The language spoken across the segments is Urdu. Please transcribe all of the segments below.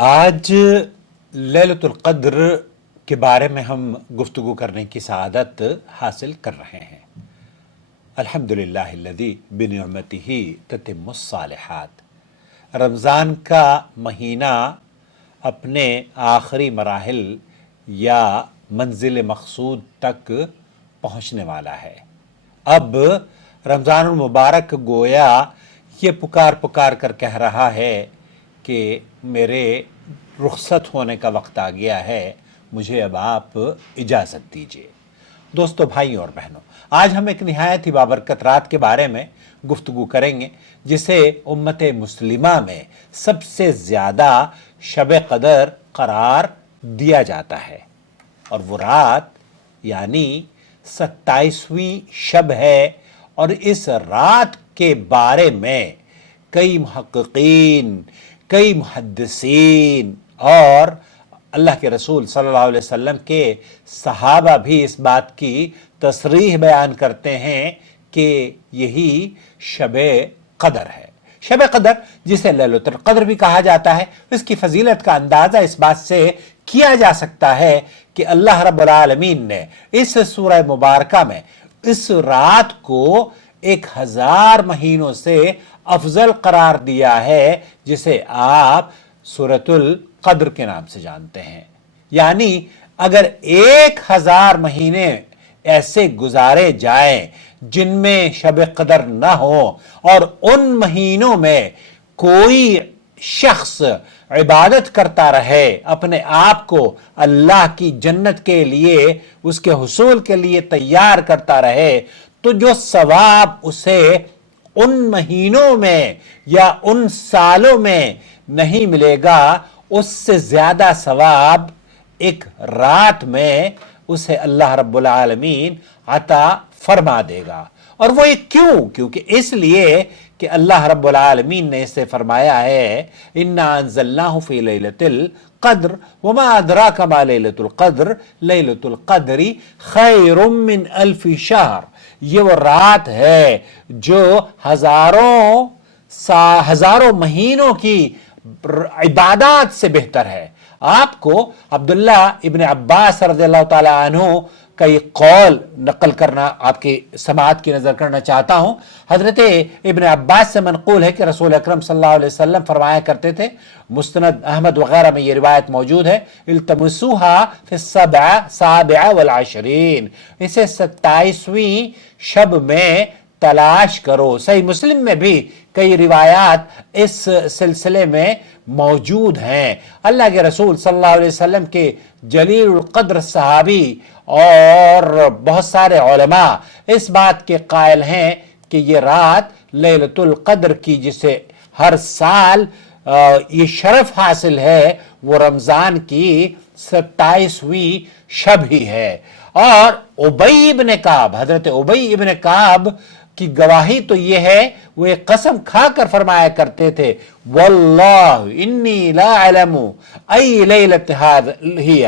آج لیلۃ القدر کے بارے میں ہم گفتگو کرنے کی سعادت حاصل کر رہے ہیں۔ الحمدللہ الذی بنعمتہ تتم الصالحات۔ رمضان کا مہینہ اپنے آخری مراحل یا منزل مقصود تک پہنچنے والا ہے۔ اب رمضان المبارک گویا یہ پکار کر کہہ رہا ہے کہ میرے رخصت ہونے کا وقت آ گیا ہے، مجھے اب آپ اجازت دیجیے۔ دوستو، بھائیوں اور بہنوں، آج ہم ایک نہایت ہی بابرکت رات کے بارے میں گفتگو کریں گے جسے امت مسلمہ میں سب سے زیادہ شب قدر قرار دیا جاتا ہے، اور وہ رات یعنی 27ویں شب ہے۔ اور اس رات کے بارے میں کئی محققین، کئی محدثین اور اللہ کے رسول صلی اللہ علیہ وسلم کے صحابہ بھی اس بات کی تصریح بیان کرتے ہیں کہ یہی شب قدر ہے۔ شب قدر جسے لیلۃ القدر بھی کہا جاتا ہے، اس کی فضیلت کا اندازہ اس بات سے کیا جا سکتا ہے کہ اللہ رب العالمین نے اس سورہ مبارکہ میں اس رات کو 1000 مہینوں سے افضل قرار دیا ہے، جسے آپ سورۃ القدر کے نام سے جانتے ہیں۔ یعنی اگر 1000 مہینے ایسے گزارے جائیں جن میں شب قدر نہ ہو، اور ان مہینوں میں کوئی شخص عبادت کرتا رہے، اپنے آپ کو اللہ کی جنت کے لیے، اس کے حصول کے لیے تیار کرتا رہے، تو جو ثواب اسے ان مہینوں میں یا ان سالوں میں نہیں ملے گا، اس سے زیادہ ثواب ایک رات میں اسے اللہ رب العالمین عطا فرما دے گا۔ اور وہ کیوں؟ کیونکہ اس لیے کہ اللہ رب العالمین نے اسے فرمایا ہے اِنَّا أَنزَلْنَاهُ فِي لَيْلَةِ الْقَدْرِ وَمَا أَدْرَاكَ مَا لَيْلَةُ الْقَدْرِ لَيْلَةُ الْقَدْرِ خَيْرٌ مِّنْ أَلْفِ شَهْرٍ۔ یہ وہ رات ہے جو ہزاروں مہینوں کی عبادات سے بہتر ہے۔ آپ کو عبداللہ ابن عباس رضی اللہ تعالیٰ عنہ کا یہ قول نقل کرنا، آپ کی سماعت کی نظر کرنا چاہتا ہوں۔ حضرت ابن عباس سے منقول ہے کہ رسول اکرم صلی اللہ علیہ وسلم فرمایا کرتے تھے، مستند احمد وغیرہ میں یہ روایت موجود ہے، التمسوها فی السابع والعشرین، اسے 27ویں شب میں تلاش کرو۔ صحیح مسلم میں بھی کئی روایات اس سلسلے میں موجود ہیں۔ اللہ کے رسول صلی اللہ علیہ وسلم کے جلیل القدر صحابی اور بہت سارے علماء اس بات کے قائل ہیں کہ یہ رات لیلۃ القدر کی جسے ہر سال یہ شرف حاصل ہے، وہ رمضان کی 27ویں شب ہی ہے۔ اور ابی ابن کعب، حضرت ابی ابن کعب کی گواہی تو یہ ہے، وہ ایک قسم کھا کر فرمایا کرتے تھے، واللہ انی لا علم ای لیلۃ ہی۔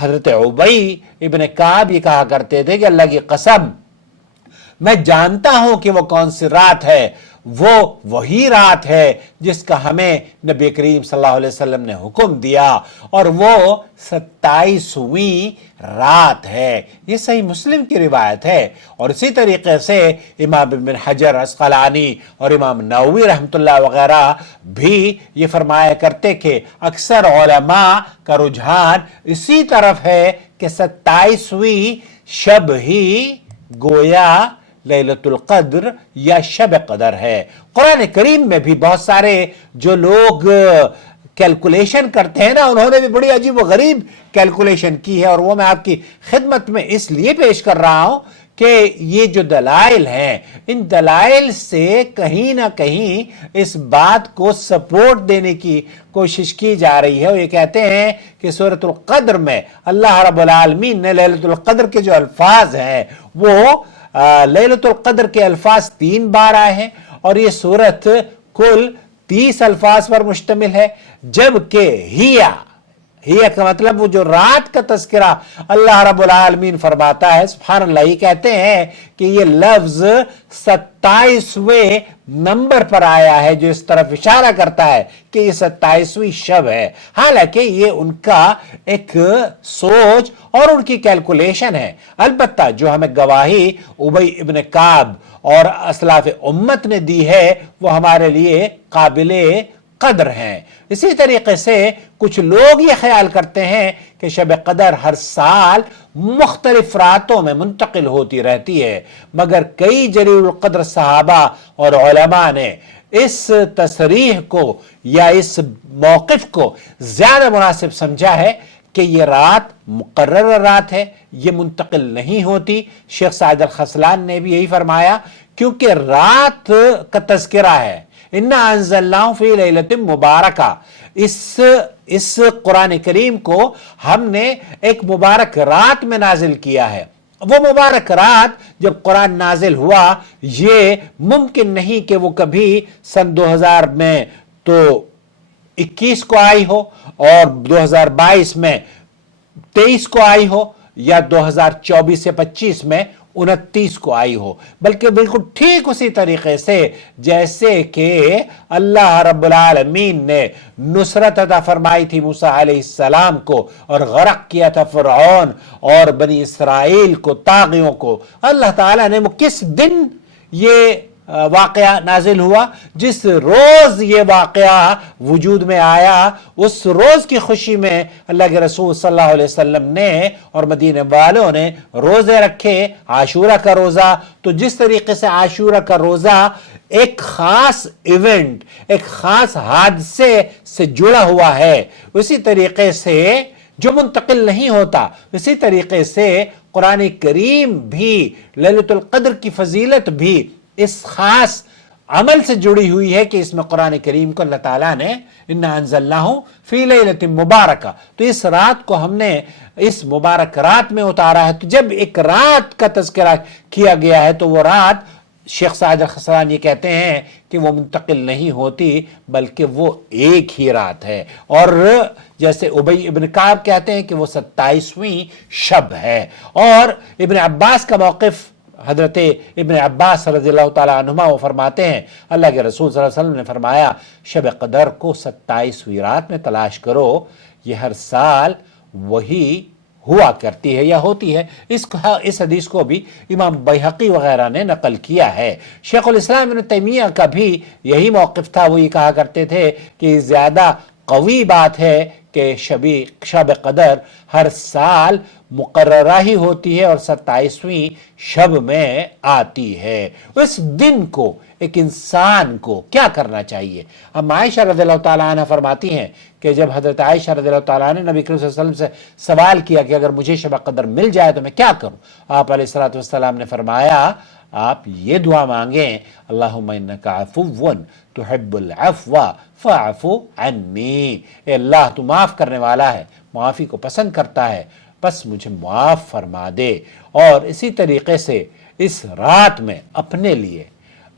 حضرت ابی ابن کعب یہ کہا کرتے تھے کہ اللہ کی قسم، میں جانتا ہوں کہ وہ کون سی رات ہے، وہ وہی رات ہے جس کا ہمیں نبی کریم صلی اللہ علیہ وسلم نے حکم دیا، اور وہ 27ویں رات ہے۔ یہ صحیح مسلم کی روایت ہے۔ اور اسی طریقے سے امام ابن حجر عسقلانی اور امام نووی رحمۃ اللہ وغیرہ بھی یہ فرمایا کرتے کہ اکثر علماء کا رجحان اسی طرف ہے کہ 27ویں شب ہی گویا لیلۃ القدر یا شب قدر ہے۔ قرآن کریم میں بھی بہت سارے جو لوگ کیلکولیشن کرتے ہیں نا، انہوں نے بھی بڑی عجیب و غریب کیلکولیشن کی ہے، اور وہ میں آپ کی خدمت میں اس لیے پیش کر رہا ہوں کہ یہ جو دلائل ہیں، ان دلائل سے کہیں نہ کہیں اس بات کو سپورٹ دینے کی کوشش کی جا رہی ہے۔ اور یہ کہتے ہیں کہ سورۃ القدر میں اللہ رب العالمین نے لیلۃ القدر کے جو الفاظ ہیں، وہ لیلۃ القدر کے الفاظ 3 بار آئے ہیں، اور یہ سورت کل 30 الفاظ پر مشتمل ہے، جبکہ ہیا یہ کا مطلب وہ جو رات کا تذکرہ اللہ رب العالمین فرماتا ہے، سبحان اللہ، یہ کہتے ہیں کہ یہ لفظ 27ویں نمبر پر آیا ہے، جو اس طرف اشارہ کرتا ہے کہ یہ 27ویں شب ہے، حالانکہ یہ ان کا ایک سوچ اور ان کی کیلکولیشن ہے۔ البتہ جو ہمیں گواہی ابی ابن کعب اور اسلاف امت نے دی ہے وہ ہمارے لیے قابل قدر ہیں۔ اسی طریقے سے کچھ لوگ یہ خیال کرتے ہیں کہ شب قدر ہر سال مختلف راتوں میں منتقل ہوتی رہتی ہے، مگر کئی جلیل القدر صحابہ اور علماء نے اس تصریح کو یا اس موقف کو زیادہ مناسب سمجھا ہے کہ یہ رات مقرر رات ہے، یہ منتقل نہیں ہوتی۔ شیخ سعد الخسلان نے بھی یہی فرمایا، کیونکہ رات کا تذکرہ ہے، اِنَّا أَنزَلْنَاهُ فِي لَيْلَةٍ مُبَارَكَةٍ، اس قرآن کریم کو ہم نے ایک مبارک رات میں نازل کیا ہے۔ وہ مبارک رات جب قرآن نازل ہوا، یہ ممکن نہیں کہ وہ کبھی سن 2000 میں تو 21 کو آئی ہو اور 2022 میں 23 کو آئی ہو، یا 2024 سے 25 میں 29 کو آئی ہو، بلکہ بالکل ٹھیک اسی طریقے سے جیسے کہ اللہ رب العالمین نے نصرت عطا فرمائی تھی موسیٰ علیہ السلام کو اور غرق کیا تھا فرعون اور بنی اسرائیل کو، طاغیوں کو۔ اللہ تعالیٰ نے وہ کس دن یہ واقعہ نازل ہوا، جس روز یہ واقعہ وجود میں آیا، اس روز کی خوشی میں اللہ کے رسول صلی اللہ علیہ وسلم نے اور مدینہ والوں نے روزے رکھے، عاشورہ کا روزہ۔ تو جس طریقے سے عاشورہ کا روزہ ایک خاص ایونٹ، ایک خاص حادثے سے جڑا ہوا ہے، اسی طریقے سے جو منتقل نہیں ہوتا، اسی طریقے سے قرآن کریم بھی، لیلۃ القدر کی فضیلت بھی اس خاص عمل سے جڑی ہوئی ہے کہ اس میں قرآن کریم کو اللہ تعالیٰ نے اِنَّا أَنزَلْنَاهُ فِي لَيْلَةٍ مُبَارَكَةٍ، تو اس رات کو ہم نے اس مبارک رات میں اتارا ہے۔ تو جب ایک رات کا تذکرہ کیا گیا ہے تو وہ رات، شیخ سعد الخسلان یہ کہتے ہیں کہ وہ منتقل نہیں ہوتی بلکہ وہ ایک ہی رات ہے، اور جیسے ابی ابن کعب کہتے ہیں کہ وہ 27ویں شب ہے۔ اور ابن عباس کا موقف، حضرت ابن عباس رضی اللہ تعالیٰ عنہما وہ فرماتے ہیں اللہ کے رسول صلی اللہ علیہ وسلم نے فرمایا شب قدر کو 27ویں رات میں تلاش کرو، یہ ہر سال وہی ہوا کرتی ہے یا ہوتی ہے۔ اس حدیث کو بھی امام بیہقی وغیرہ نے نقل کیا ہے۔ شیخ الاسلام ابن تیمیہ کا بھی یہی موقف تھا، وہ یہ کہا کرتے تھے کہ زیادہ قوی بات ہے کہ شب قدر ہر سال مقررہ ہی ہوتی ہے اور 27ویں شب میں آتی ہے۔ اس دن کو ایک انسان کو کیا کرنا چاہیے؟ اب عائشہ رضی اللہ تعالیٰ عنہ فرماتی ہیں کہ جب حضرت عائشہ رضی اللہ تعالیٰ عنہ نبی کریم صلی اللہ علیہ وسلم سے سوال کیا کہ اگر مجھے شب قدر مل جائے تو میں کیا کروں، آپ علیہ الصلوۃ والسلام نے فرمایا آپ یہ دعا مانگیں، اللہم انک عفو تحب العفو فاعف عنی، اے اللہ تو معاف کرنے والا ہے، معافی کو پسند کرتا ہے، بس مجھے معاف فرما دے۔ اور اسی طریقے سے اس رات میں اپنے لیے،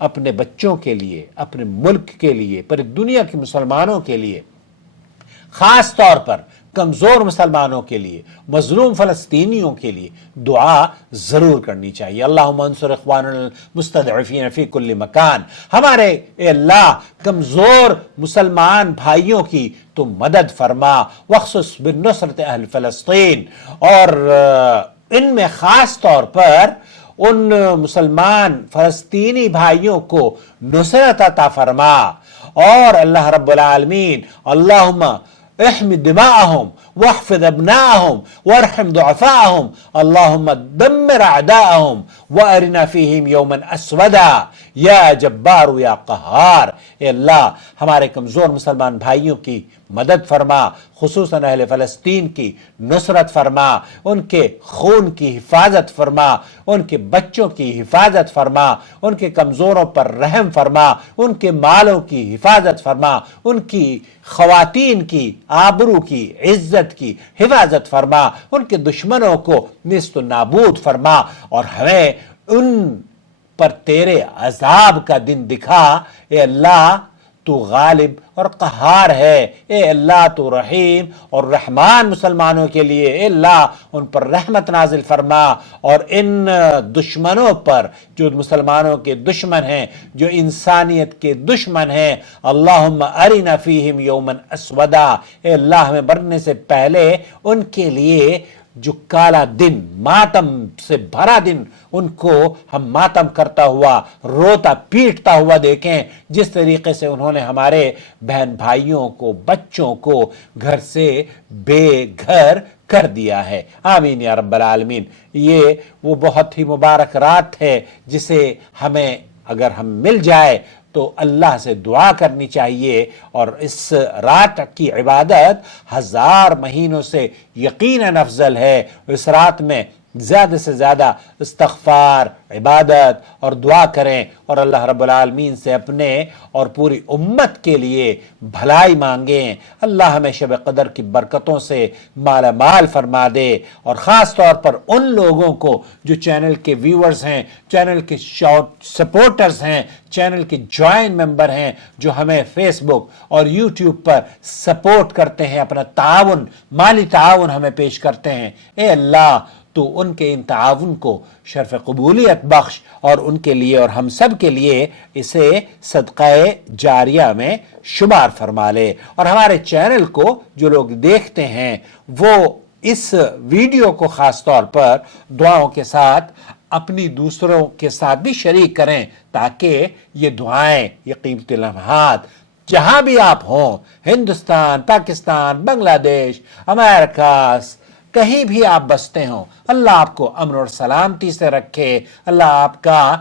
اپنے بچوں کے لیے، اپنے ملک کے لیے، پوری دنیا کے مسلمانوں کے لیے، خاص طور پر کمزور مسلمانوں کے لیے، مظلوم فلسطینیوں کے لیے دعا ضرور کرنی چاہیے۔ اللہم انصر اخواننا المستضعفین فی کل مکان، ہمارے اے اللہ کمزور مسلمان بھائیوں کی تو مدد فرما، وخصوص بالنصرت اہل فلسطین، اور ان میں خاص طور پر ان مسلمان فلسطینی بھائیوں کو نصرت عطا فرما، اور اللہ رب العالمین اللہم احم دماءهم واحفظ ابناءهم وارحم ضعفاءهم اللهم دمر اعداءهم وارنا فيهم يوما اسودا یا جبار یا قہار۔ اے اللہ ہمارے کمزور مسلمان بھائیوں کی مدد فرما، خصوصاً اہل فلسطین کی نصرت فرما، ان کے خون کی حفاظت فرما، ان کے بچوں کی حفاظت فرما، ان کے کمزوروں پر رحم فرما، ان کے مالوں کی حفاظت فرما، ان کی خواتین کی آبرو کی، عزت کی حفاظت فرما، ان کے دشمنوں کو نیست و نابود فرما، اور ہمیں ان پر تیرے عذاب کا دن دکھا۔ اے اللہ تو غالب اور قہار ہے، اے اللہ تو رحیم اور رحمان مسلمانوں کے لیے، اے اللہ ان پر رحمت نازل فرما، اور ان دشمنوں پر جو مسلمانوں کے دشمن ہیں، جو انسانیت کے دشمن ہیں، اللہم ارنا فیہم یوما اسودا، اے اللہ ہمیں مرنے سے پہلے ان کے لیے جو کالا دن، ماتم سے بھرا دن، ان کو ہم ماتم کرتا ہوا، روتا پیٹتا ہوا دیکھیں، جس طریقے سے انہوں نے ہمارے بہن بھائیوں کو، بچوں کو گھر سے بے گھر کر دیا ہے۔ آمین یا رب العالمین۔ یہ وہ بہت ہی مبارک رات ہے جسے ہمیں اگر ہم مل جائے تو اللہ سے دعا کرنی چاہیے، اور اس رات کی عبادت 1000 مہینوں سے یقیناً افضل ہے۔ اس رات میں زیادہ سے زیادہ استغفار، عبادت اور دعا کریں، اور اللہ رب العالمین سے اپنے اور پوری امت کے لیے بھلائی مانگیں۔ اللہ ہمیں شب قدر کی برکتوں سے مالا مال فرما دے، اور خاص طور پر ان لوگوں کو جو چینل کے ویورز ہیں، چینل کے سپورٹرز ہیں، چینل کے جوائن ممبر ہیں، جو ہمیں فیس بک اور یوٹیوب پر سپورٹ کرتے ہیں، اپنا تعاون، مالی تعاون ہمیں پیش کرتے ہیں۔ اے اللہ تو ان کے ان تعاون کو شرف قبولیت بخش، اور ان کے لیے اور ہم سب کے لیے اسے صدقہ جاریہ میں شمار فرما لے، اور ہمارے چینل کو جو لوگ دیکھتے ہیں وہ اس ویڈیو کو خاص طور پر دعاؤں کے ساتھ اپنی دوسروں کے ساتھ بھی شریک کریں، تاکہ یہ دعائیں، یہ قیمتی لمحات جہاں بھی آپ ہوں، ہندوستان، پاکستان، بنگلہ دیش، امریکہ، کہیں بھی آپ بستے ہوں، اللہ آپ کو امن اور سلامتی سے رکھے، اللہ آپ کا،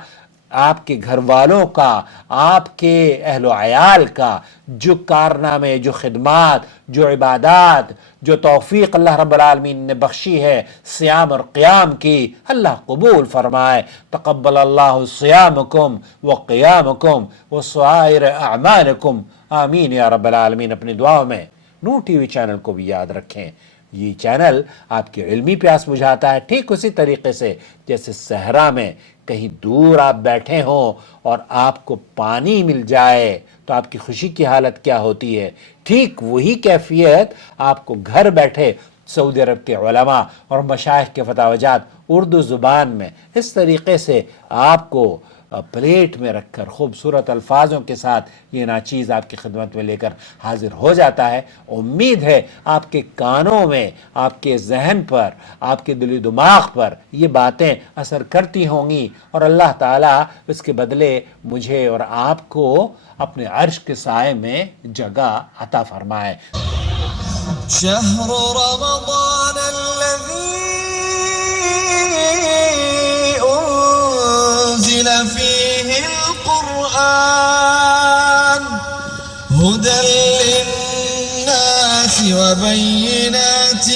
آپ کے گھر والوں کا، آپ کے اہل و عیال کا جو کارنامے، جو خدمات، جو عبادات، جو توفیق اللہ رب العالمین نے بخشی ہے صیام اور قیام کی، اللہ قبول فرمائے۔ تقبل اللہ صیامکم و قیامکم و سائر اعمالکم، آمین یا رب العالمین۔ اپنی دعاؤں میں نور ٹی وی چینل کو بھی یاد رکھیں۔ یہ چینل آپ کی علمی پیاس بجھاتا ہے، ٹھیک اسی طریقے سے جیسے صحرا میں کہیں دور آپ بیٹھے ہوں اور آپ کو پانی مل جائے تو آپ کی خوشی کی حالت کیا ہوتی ہے، ٹھیک وہی کیفیت آپ کو گھر بیٹھے سعودی عرب کے علماء اور مشائخ کے فتاوی جات اردو زبان میں اس طریقے سے آپ کو پلیٹ میں رکھ کر خوبصورت الفاظوں کے ساتھ یہ ناچیز آپ کی خدمت میں لے کر حاضر ہو جاتا ہے۔ امید ہے آپ کے کانوں میں، آپ کے ذہن پر، آپ کے دل و دماغ پر یہ باتیں اثر کرتی ہوں گی، اور اللہ تعالیٰ اس کے بدلے مجھے اور آپ کو اپنے عرش کے سائے میں جگہ عطا فرمائے۔ شهر رمضان الذي أنزل فيه القرآن هدى للناس وبينات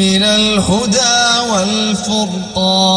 من الهدى والفرقان